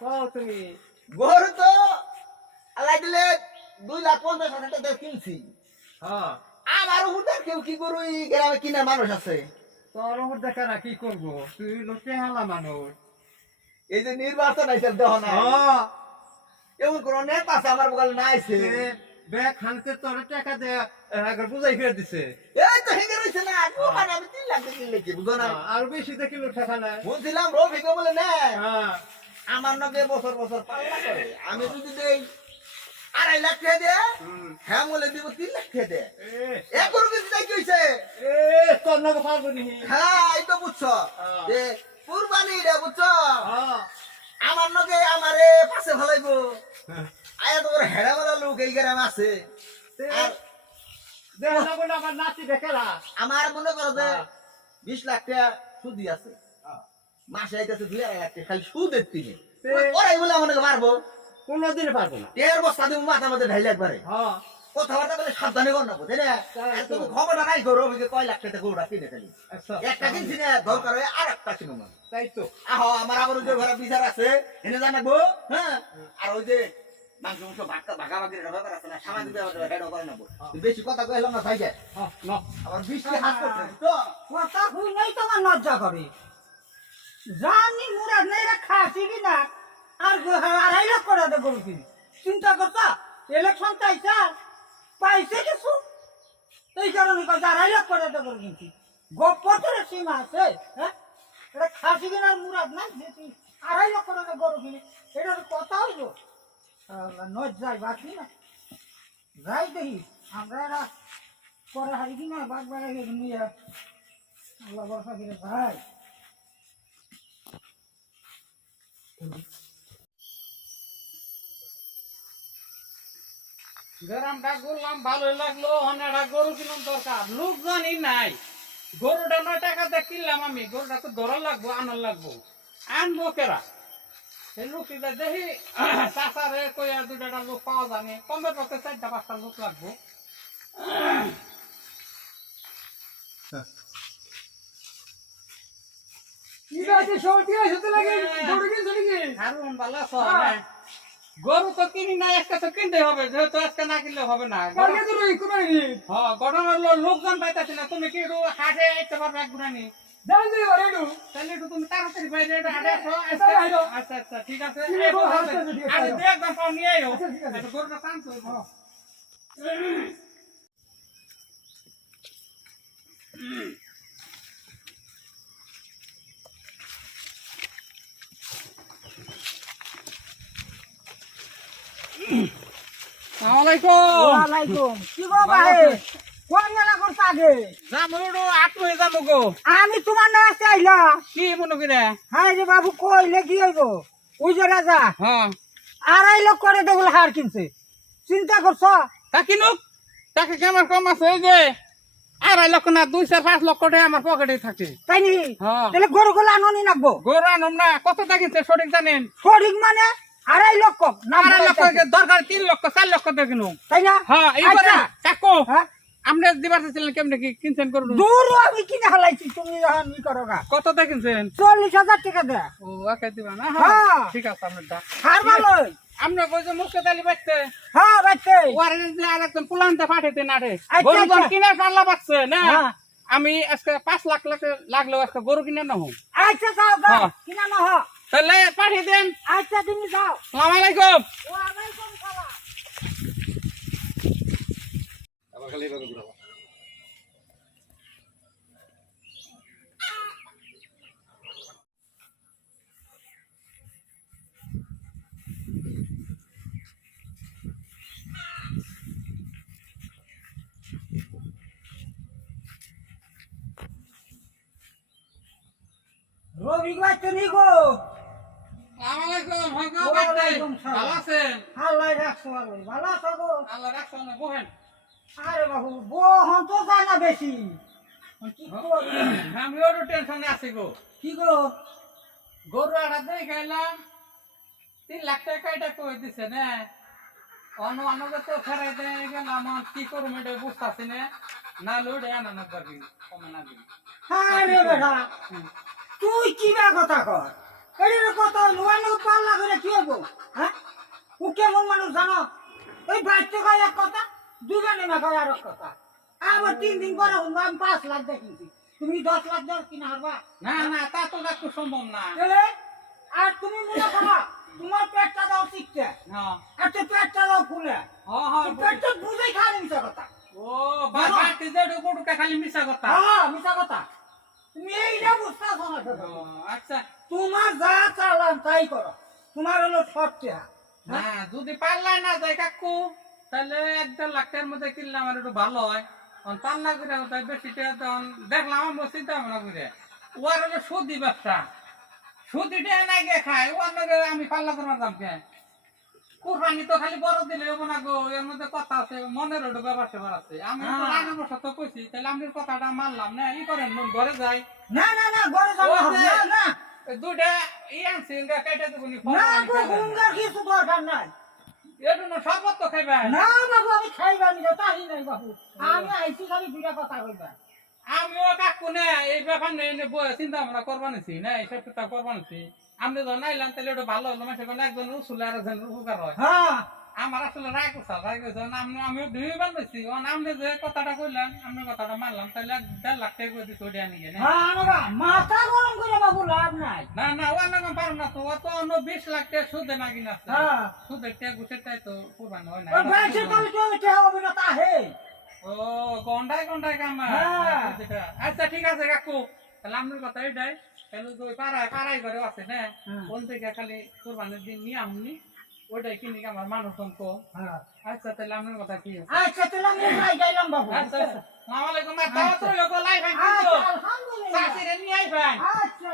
কও তুমি গরু তো আল্লাহ দিলে 2,50,000 টাকা দিয়ে কিনছি। হ্যাঁ আমার হুদার কেউ কি গরু এই গ্রামে কিনার মানুষ আছে? তোর ওপর দেখা না কি করবো, তুই লোকে হালা মানুষ। এই যে নির্বাচন আইছে দেহ না, হ্যাঁ এমন কোন নেতা আছে আমার বগাল না আইছে? ব্যাগ খানতে তোর টাকা দে একবার বুঝাই ফেলে দিছে। এই তো হেগে রইছে না, মানে আমি 3 লাখ দিয়ে কিনলে কি বুঝো না? আর বেশি দেখিল টাকা নাই। বলছিলাম রফিকে বলে না হ্যাঁ আমার নগে বছর বছর পাল্লা করে, আমি যদি দেই 2.5 লাখ টাকা দে, হ্যাঁ বলে দিব 3 লাখ টাকা দে। এক গরু কিছু কি হইছে? তোর নাকি পারবো নি? হ্যাঁ এই তো বুঝছো যে কুরবানি রে বুঝছো, আমার নগে আমারে পাশে ফেলাইবো। আয়া তো হেড়া বেলা লোক এই গ্রামে আছে। আর দেখ না বলে আমার নাতি দেখেলা। আমার মনে করো যে 20 লাখ টাকা সুদি আছে, মাসে আইতেছে 2.5 লাখ টাকা খালি সুদের তিনে। ওরাই বলে আমাকে মারবো, কোনদিন পারবো না। 1.5 বস্তা দিব মাথার মধ্যে ঢাইলে একবারে। হ্যাঁ কথাবার্তা বলে সাবধানে কর না, তাই না? আর তুমি খবরটা নাই করো কয় লাখ টাকা গরুটা কিনে খালি একটা কিনছি না, দরকার হয় আর একটা কিনো না। তাই তো আহো আমার আবার ওই যে ঘরে বিচার আছে এনে জানাবো। হ্যাঁ আর ওই যে মাংস মাংস ভাগাভাগির একটা ব্যাপার আছে না, সামাজিক ব্যাপার হেডও করে নেবো। বেশি কথা কইলাম না ভাইকে, আবার বৃষ্টি হাত করছে তো কথা শুনেই তোমার লজ্জা করে। জানি মুরাদ নেই খাসি কিনা আর 2.5 লাখ করে দে গরু কিনি। চিন্তা করতা ইলেকশন চাইছা পাইছে কিছু, এই কারণে 2.5 লাখ করে দে গরু কিনছি। গপ্পতের সীমা আছে। হ্যাঁ এটা খাসি কিনার মুরাদ নাই যে 2.5 লাখ করে দে গরু কিনি, এটার কথা হইল নজ যাই বাকি না যাই দেখি আমরা এরা পরে হারি কিনা বাঘ বাঘা নিয়ে আল্লাহ ভরসা করে ভাই। গ্রামটা ঘুরলাম ভালোই লাগলো, অনেকটা গরু কিনুন দরকার, লোক জানি নাই। গরুটা 9 টাকাতে কিনলাম আমি, গরুটা তো ধরার লাগবো, আনার লাগবো, আনবো কেরা? এই লোকটা দেখি চাষারে কইয়া 2টা লোক পাওয়া যাবে, কমের পক্ষে 4টা-5টা লোক লাগবো। হারুন ভালো আছো? গরু তো কিনি না, একটা তো কিনতে হবে, যেহেতু আজকে না কিনলে হবে না। হ্যাঁ ঘটনার লোকজন পাইতেছি না, তুমি কি একটু হাটে আসতে পারবে এক গুড়ানি? তাহলে একটু তুমি তাড়াতাড়ি বাইরে একটু হাটে আসো। আচ্ছা আচ্ছা ঠিক আছে, আর একদম পাও নিয়ে আইও, গরুটা টানছো। ওয়ালাইকুম কি গো ভাই কোন মেলা করছ আগে? আমি তোমার না চাইলা কি মনে করে? হ্যাঁ যে বাবু কইলে কি হইব ওই যে রাজা হ্যাঁ 2.5 লাখ করে দেবল হার কিনছে, চিন্তা করছ? তা কিনুক, তাকে কেমন কম আছে? ওই যে 2.5 লক্ষ না 2-4-5 লক্ষ টাকা আমার পকেটে থাকে। তাই নি? হ্যাঁ তাহলে গরুগুলো আননি নাকবো। গরু আনুম না, কত টাকা সঠিক জানেন? সঠিক মানে 2.5 লক্ষ না 2.5 লক্ষ দরকার, 3 লক্ষ 4 লক্ষ টাকা কিনুম। তাই না? হ্যাঁ এইবারে আচ্ছা। কাকু হ্যাঁ আপনি দিবার চাইছিলেন, কেমনে কি কিনছেন গরু? দূর আমি কিনে হালাইছি, তুমি যখন ই করো গা। কত টাকা কিনছেন? 40,000 টাকা দে। ও একা দিবা না? হ্যাঁ। হ্যাঁ ঠিক আছে, আপনার দা হার ভালো। আপনি কই যে মুখে তালি বাজছে, হ্যাঁ বাচ্চা ওয়ারে যে আরেকজন পুলানতে পাঠাইতে না রে, আচ্ছা, গরু জন আচ্ছা। কিনে পারলা বাজছে না। হ্যাঁ। আমি আজকে 5 লাখ লাগলেও আজকে গরু কিনে না হোক, আচ্ছা যাও যাও হ্যাঁ। কিনা না হ। তাহলে পাঠিয়ে দেন। আচ্ছা তুমি যাও। সালাম আলাইকুম। ওয়ালাইকুম সালাম। রবি বাচ্চা নি গো। সালাম আলাইকুম। ওয়ালাইকুম সালাম। ভালো আছেন? আল্লাহ রাখছো আল্লাহ ভালো আছো গো। আল্লাহ রাখছো না, বহেন। আরে বাবু বহন তো যায় না বেশি, কি করবি? আমিও একটু টেনশনে আছি গো। কি গো গরু আড়া দিয়ে খাইলাম, 3 লাখ টাকা এটা কই দিছে না, অন্যকে তো ফেরাই দিয়ে গেলাম, কি করবো এটা বুঝতেছি না, না লোডে আনানো পারবি কমে না দিবি। হ্যাঁ রে বেটা তুই কি বা কথা কর, এর কথা লোয়ানো পাল্লা করে কি মানুষ জানো ওই বাচ্চা কয় এক কথা দুজনে না কয় আর এক কথা আবার 3 দিন পরে শুনবো আমি 5 লাখ দেখিয়েছি তুমি 10 লাখ দাও কিনা হারবা না না তা তো একটু সম্ভব না তাহলে আর তুমি মনে করো তোমার পেটটা দাও শিখছে হ্যাঁ আর তো পেটটা দাও ফুলে হ্যাঁ পেটটা বুঝেই খাওয়া মিশা কথা ও বাকি যে ডুকুটুকে খালি মিছা কথা হ্যাঁ মিশা কথা তুমি এইটা বুঝতে পারছো না ও, আচ্ছা তোমার যা চালান তাই করো তোমার হলো সবচেয়ে না যদি পারলাই না যায় কাকু তাহলে 1-1.5 লাখ টাকার মধ্যে কিনলে আমার একটু ভালো হয় পান না করে তাই বেশি টাকা তখন দেখলাম আমার চিন্তা ভাবনা করে ওর হলো সুদি ব্যবসা সুদি টাকা না গিয়ে খায় ওর নাকি আমি পাল্লা তোমার দাম কে কুরবানি তো খালি বড় দিলে হবো না গো এর মধ্যে কথা আছে মনের একটু ব্যাপার স্যাপার আছে আমি তো আগের বছর তো কইছি তাহলে আমি কথাটা মানলাম না ই করেন মন ঘরে যাই না না না ঘরে যাবো ওই যে- না না দুইটা আনছি কেটে দেবো না গো হুঙ্গার কিছু দরকার নাই এটা না শরবত তো খাইবে না বাবু আমি খাইবা নি তাই নাই বাবু আমি আইছি খালি দুইটা কথা কইবা আমিও কাকু না এই ব্যাপার নিয়ে চিন্তা ভাবনা করবা নিছি না এইসব চিন্তা করবা নিছি আমি যখন আইলাম তাহলে ওটা ভালো হলো মানুষ একজন উসুলে আর একজন উপকার হয় হ্যাঁ আমার আসলে রাগ উঠা রাগ হয়েছে আমিও দুই বান্ধছি আপনি যে কথাটা কইলেন আমি কথাটা মানলাম তাহলে 1.5 লাখ টাকা করে দিচ্ছি ওটা নিয়ে না হ্যাঁ আমরা মাথা গরম করে বাবু লাভ নাই না না ও না পারো না তো ও তো অন্য 20 লাখ টাকা সুদে না কিনা হ্যাঁ সুদের টাকা ঘুষেরটাই তো কোরবানি হয় না ওই বাইশে কাল কেউ উঠে হবে না তা হে ও গন্ডায় কাম হ্যাঁ। আচ্ছা ঠিক আছে কাকু তাহলে আপনার কথা এটাই তাহলে তো ওই পাড়াই ঘরে আছে না হ্যাঁ। কোন থেকে খালি কোরবানির দিন নিয়ে আমনি ওইটাই কিনি আমার মানুষজন কম হ্যাঁ আচ্ছা তাহলে আপনার কথা কি আছে আচ্ছা তাহলে আমি যাই গেলাম বাবু আচ্ছা আচ্ছা আসসালামু আলাইকুম দাওয়াত রইলো গো লাইভ আইন আচ্ছা কিন্তু আলহামদুলিল্লাহ চাচিরে নিয়ে আইবেন আচ্ছা